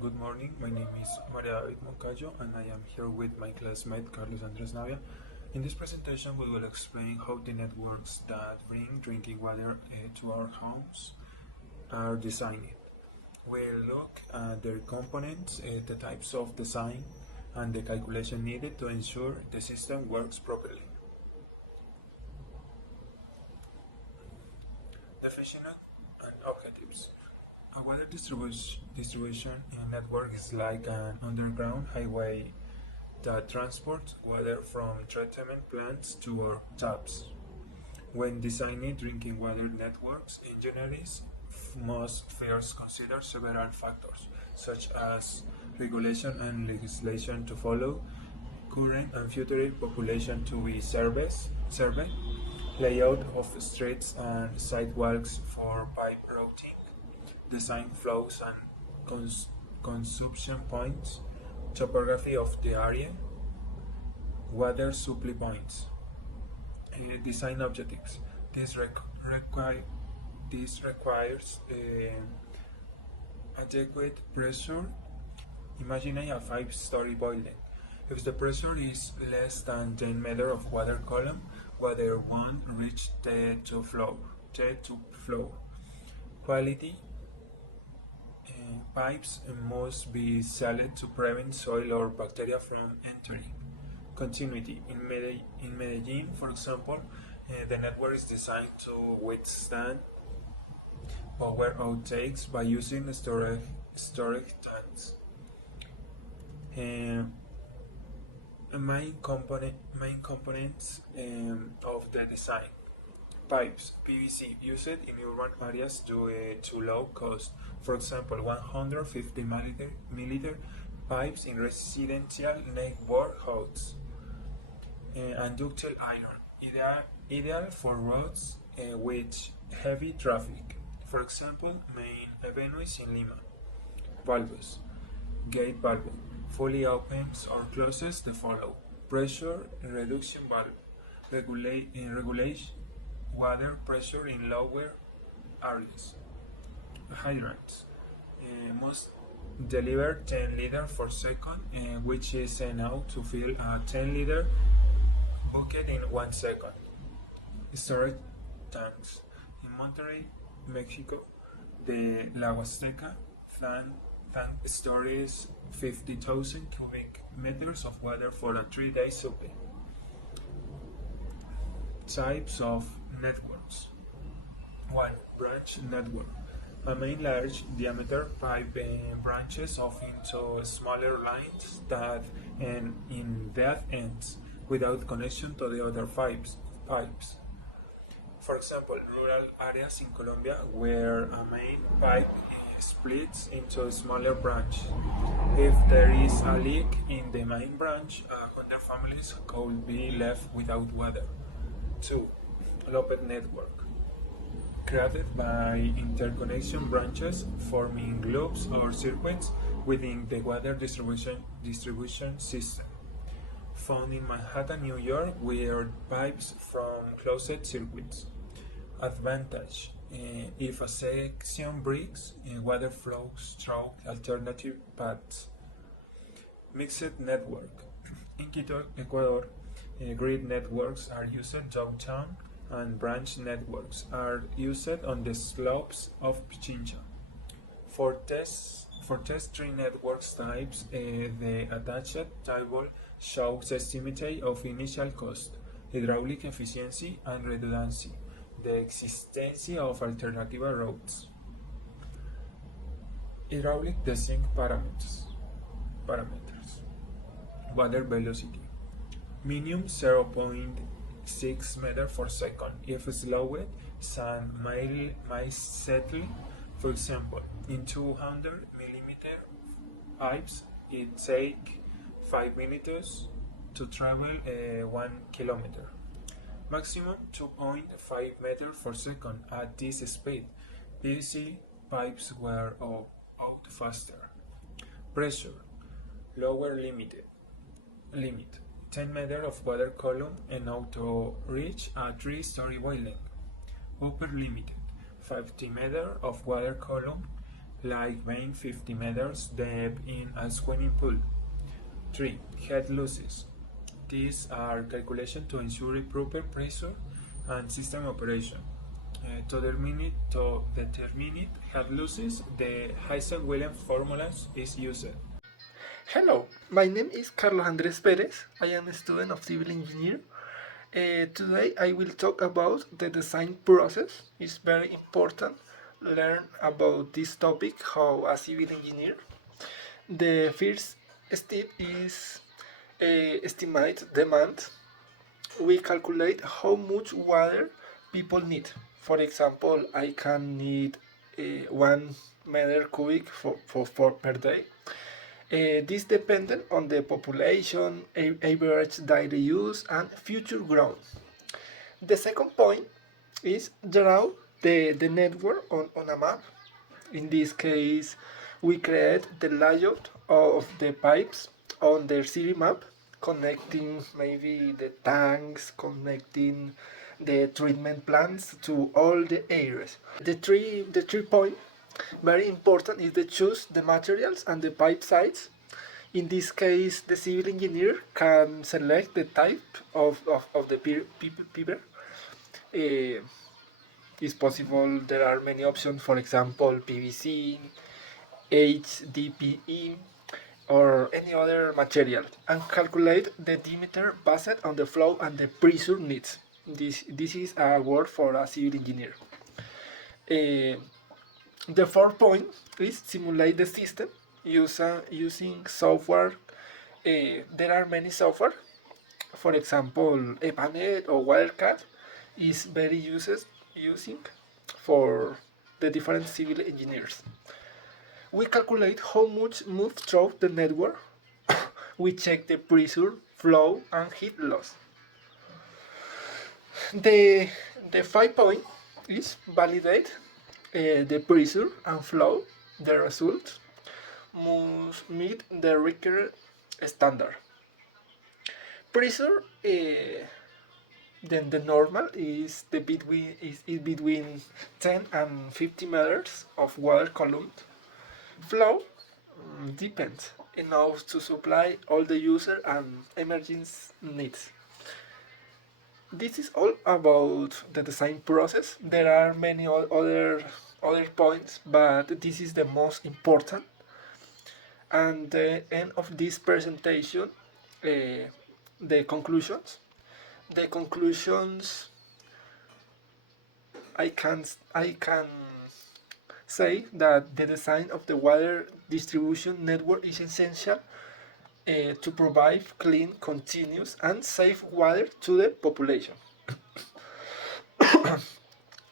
Good morning. My name is MONCAYO and I am here with my classmate Carlos Andres Navia. In this presentation we will explain how the networks that bring drinking water to our homes are designed. We'll look at their components, the types of design, and the calculation needed to ensure the system works properly. Definition and objectives. A water distribution network is like an underground highway that transports water from treatment plants to our taps. When designing drinking water networks, engineers must first consider several factors, such as regulation and legislation to follow, current and future population to be surveyed, layout of streets and sidewalks for pipe routing, design flows and consumption points, topography of the area, water supply points. Design objectives. This requires adequate pressure. Imagine a 5-story building. If the pressure is less than 10 meters of water column, water won't reach the to flow. Quality. Pipes must be sealed to prevent soil or bacteria from entering. Continuity. In Medellin, for example, the network is designed to withstand power outtakes by using storage tanks. Main components of the design. Pipes, PVC, used in urban areas due to low cost. For example, 150 milliliter pipes in residential neighborhoods. And ductile iron, ideal for roads with heavy traffic. For example, main avenues in Lima. Valves, gate valve, fully opens or closes the follow. Pressure reduction valve, regulate water pressure in lower areas. Hydrants must deliver 10 liters per second, which is enough to fill a 10-liter bucket in 1 second. Storage tanks. In Monterrey, Mexico, the La Huasteca tank stores 50,000 cubic meters of water for a 3-day supply. Types of networks. 1. Branch network. A main large diameter pipe branches off into smaller lines that end in dead ends without connection to the other pipes. For example, rural areas in Colombia where a main pipe splits into a smaller branch. If there is a leak in the main branch, 100 families could be left without water. 2. Looped network. Created by interconnection branches forming loops or circuits within the water distribution system. Found in Manhattan, New York, with pipes from closed circuits. Advantage. If a section breaks, water flows through alternative paths. Mixed network. In Quito, Ecuador, grid networks are used downtown and branch networks are used on the slopes of Pichincha. For test 3 networks types, the attached table shows estimate of initial cost, hydraulic efficiency and redundancy, the existence of alternative routes. Hydraulic design parameters. Water velocity. Minimum 0.6 meters per second. If slowed, and mildly, for example, in 200 millimeter pipes, it takes 5 minutes to travel 1 kilometer. Maximum 2.5 meters per second. At this speed, PVC pipes were out faster. Pressure. Lower limit 10 meters of water column enough to reach a 3-story building. Upper limit 50 meters of water column like being 50 meters deep in a swimming pool. 3. Head losses. These are calculations to ensure proper pressure and system operation. To determine head losses, the Heisenberg formula is used. Hello, my name is Carlos Andrés Perez. I am a student of civil engineer. Today I will talk about the design process. It's very important learn about this topic, how a civil engineer. The first step is estimate demand. We calculate how much water people need. For example, I can need 1 meter cubic for per day. This dependent on the population, average daily use, and future growth. The second point is draw the network on a map. In this case, we create the layout of the pipes on the city map, connecting maybe the tanks, connecting the treatment plants to all the areas. The three point very important is to choose the materials and the pipe size. In this case, the civil engineer can select the type of the pipe. It's possible there are many options, for example, PVC, HDPE, or any other material, and calculate the diameter based on the flow and the pressure needs. This is a word for a civil engineer. The fourth point is simulate the system using software. There are many software. For example, EPANET or WaterCAD is very using for the different civil engineers. We calculate how much move through the network. We check the pressure, flow, and heat loss. The five point is validate the pressure and flow. The result must meet the required standard. Pressure, then the normal is between 10 and 50 meters of water column. Flow depends enough to supply all the user and emergency needs. This is all about the design process. There are many other points, but this is the most important. And the end of this presentation, the conclusions. The conclusions I can say that the design of the water distribution network is essential to provide clean, continuous, and safe water to the population.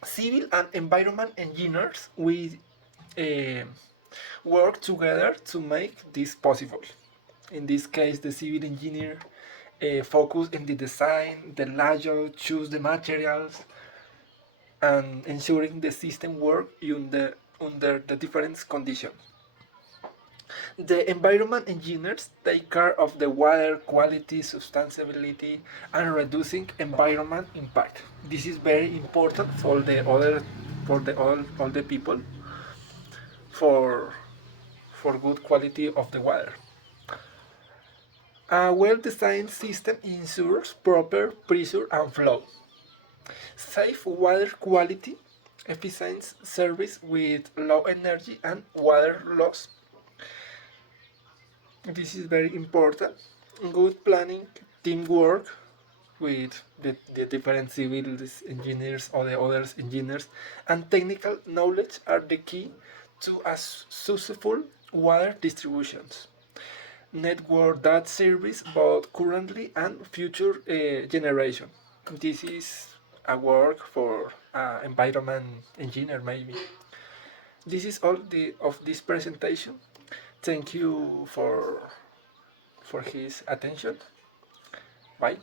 Civil and environment engineers, we uh, work together to make this possible. In this case, the civil engineer focus in the design, the layout, choose the materials, and ensuring the system work under the different conditions. The environment engineers take care of the water quality, sustainability, and reducing environment impact. This is very important for all the people for good quality of the water. A well-designed system ensures proper pressure and flow, safe water quality, efficient service with low energy and water loss. This is very important. Good planning, teamwork with the different civil engineers or the other engineers, and technical knowledge are the key to a successful water distributions network that serves both currently and future generation. This is a work for environment engineer maybe. This is all of this presentation. Thank you for his attention. Bye.